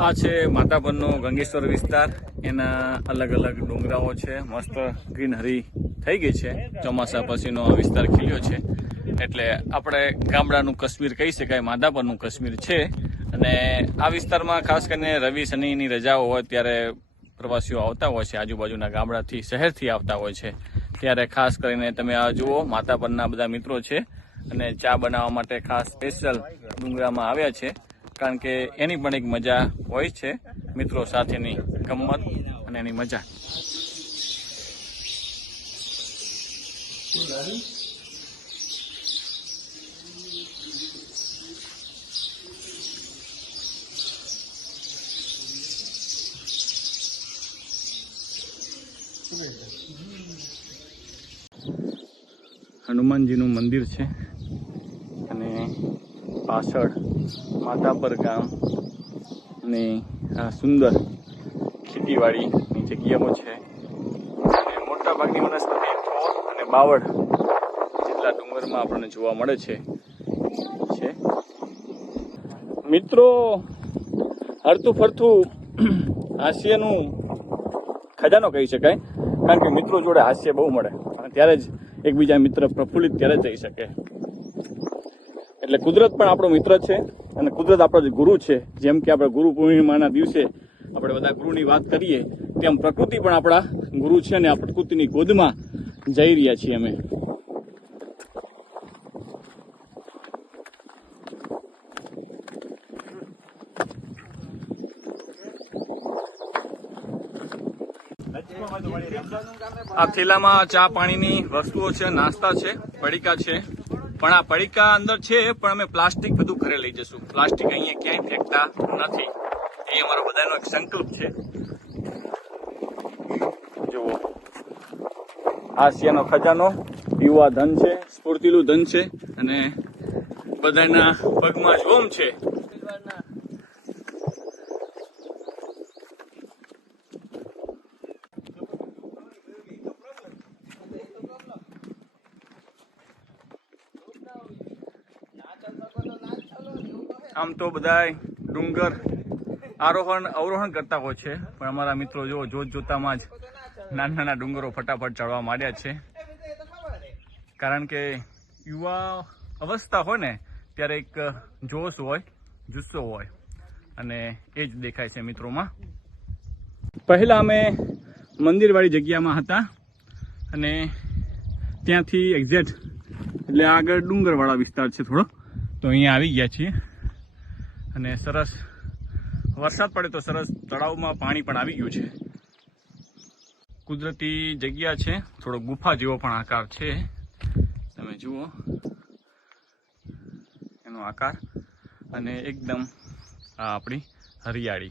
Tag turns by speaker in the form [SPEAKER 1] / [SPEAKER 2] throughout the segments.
[SPEAKER 1] આ છે માતાપરનો ગંગેશ્વર વિસ્તાર. એના અલગ અલગ ડુંગરાઓ છે. મસ્ત ગ્રીનહરી થઈ ગઈ છે. ચોમાસા પછીનો આ વિસ્તાર ખીલ્યો છે. એટલે આપણે ગામડાનું કાશ્મીર કહી શકાય માધાપરનું કાશ્મીર છે. અને આ વિસ્તારમાં ખાસ કરીને રવિ શનિની રજાઓ હોય ત્યારે પ્રવાસીઓ આવતા હોય છે. આજુબાજુના ગામડાથી, શહેરથી આવતા હોય છે. ત્યારે ખાસ કરીને તમે આ જુઓ માતાપરના બધા મિત્રો છે. અને ચા બનાવવા માટે ખાસ સ્પેશિયલ ડુંગરામાં આવ્યા છે. કારણ કે એની પણ એક મજા હોય છે. મિત્રો, સાથેની ગમત અને એની મજા. હનુમાનજીનું મંદિર છે. અને પાછળ માતાપર ગામ અને આ સુંદર ખેતીવાડીની જગ્યાઓ છે. અને મોટા ભાગની વનસ્પતિ અને બાવળ જેટલા ડુંગરમાં આપણને જોવા મળે છે છે. મિત્રો હરતું ફરતું હાસ્યનું ખજાનો કહી શકાય. કારણ કે મિત્રો જોડે હાસ્ય બહુ મળે અને ત્યારે જ એકબીજા મિત્ર પ્રફુલ્લિત ત્યારે જ થઈ શકે. એટલે કુદરત પણ આપણો મિત્ર છે અને કુદરત આપણો જે ગુરુ છે, જેમ કે આપણે ગુરુ પૂર્ણિમાના દિવસે આપણે બધા ગુરુની વાત કરીએ, તેમ પ્રકૃતિ પણ આપણા ગુરુ છે અને આ પ્રકૃતિની ગોદમાં જઈ રહ્યા છીએ અમે. આ થેલામાં ચા પાણીની વસ્તુઓ છે, નાસ્તા છે, પડીકા છે. પણ આ પડીકા અંદર છે, પણ અમે પ્લાસ્ટિક બધું ઘરે લઈ જશું. પ્લાસ્ટિક અહીંયા ક્યાંય ફેંકતા નથી. એ અમારો બધાનો એક સંકલ્પ છે. જુઓ. આસિયાનો ખજાનો યુવા ધન છે સ્ફૂર્તિલું ધન છે, અને બધાના પગમાં જોમ છે. આમ તો બધાય ડુંગર આરોહણ, અવરોહણ કરતા હોય છે. પણ અમારા મિત્રો જો જોત જોતામાં જ નાના નાના ડુંગરો ફટાફટ ચડવા માંડ્યા છે. કારણ કે યુવા અવસ્થા હોય ને, ત્યારે એક જોશ હોય, જુસ્સો હોય. અને એ જ દેખાય છે મિત્રોમાં. પહેલા અમે મંદિરવાળી જગ્યામાં હતા અને ત્યાંથી એક્ઝેક્ટ એટલે આગળ ડુંગરવાળા વિસ્તાર છે થોડો. તો અહીંયા આવી ગયા છીએ. અને સરસ વરસાદ પડે તો સરસ તળાવમાં પાણી પણ આવી ગયું છે. કુદરતી જગ્યા છે, થોડો ગુફા જેવો પણ આકાર છે. તમે જુઓ. એનો આકાર અને એકદમ આ આપણી હરિયાળી.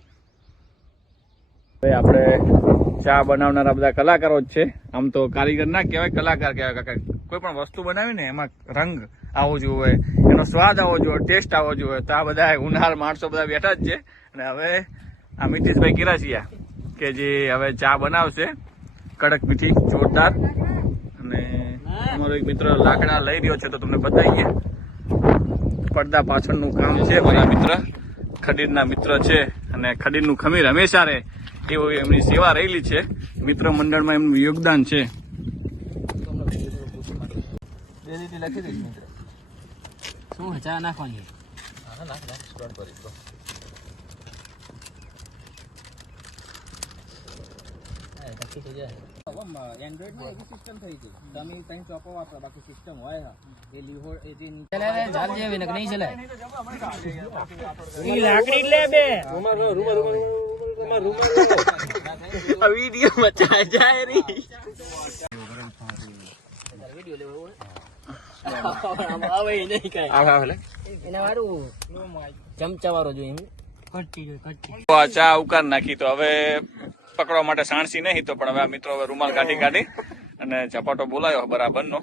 [SPEAKER 1] ભાઈ આપણે ચા બનાવનારા બધા કલાકારો જ છે. આમ તો કારીગર ના કહેવાય, કલાકાર કહેવાય કાકા. કોઈ પણ વસ્તુ બનાવી ને એમાં રંગ આવવો જોઈએ એનો સ્વાદ આવવો જોઈએ ટેસ્ટ આવવો જોઈએ તો આ બધા ઉનાળ માણસો બધા બેઠા જ છે. અને હવે આ મિતેશભાઈ કિરાસિયા કે જે હવે ચા બનાવશે, કડક મીઠી, જોરદાર. અને અમારો એક મિત્ર લાકડા લઈ રહ્યો છે તો તમને બતાવીએ. પડદા પાછળનું કામ છે, મારા મિત્ર. ખડીરના મિત્ર છે અને ખડીરનું ખમીર હંમેશા રહે, એવું એમની સેવા રહેલી છે. મિત્ર મંડળમાં એમનું યોગદાન છે.
[SPEAKER 2] શું ચા નાખવાની. એન્ડ્રોઈડમાં એવી સિસ્ટમ થઈ ગઈ. તમે ત્યાં ચોપો વાપરો બાકી સિસ્ટમ હોય હા. એ લીહોડ એ જે નીચે ચાલ જેવી ને નહીં ચલાય. લાકડી લે બે. વીડિયો માં ચા જાય રી ચમચા વાળો જોઈએ
[SPEAKER 1] ચા ઉકાર નાખી તો હવે પકડવા માટે સાણસી નહીં તો પણ હવે મિત્રો હવે રૂમાલ કાઢી કાઢી અને ઝપાટો બોલાયો બરાબર નો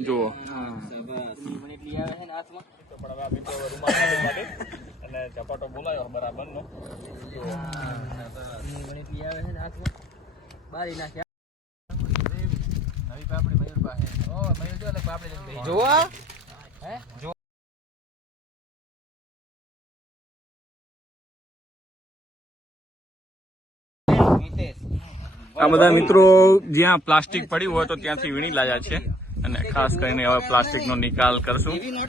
[SPEAKER 1] જુઓ અને ઝપાટો બોલાયો બરાબર
[SPEAKER 2] જુઓ.
[SPEAKER 1] આ બધા મિત્રો જ્યાં પ્લાસ્ટિક પડ્યું હોય તો ત્યાંથી વીણી લાયા છે. અને ખાસ કરીને હવે પ્લાસ્ટિકનો નિકાલ કરશું.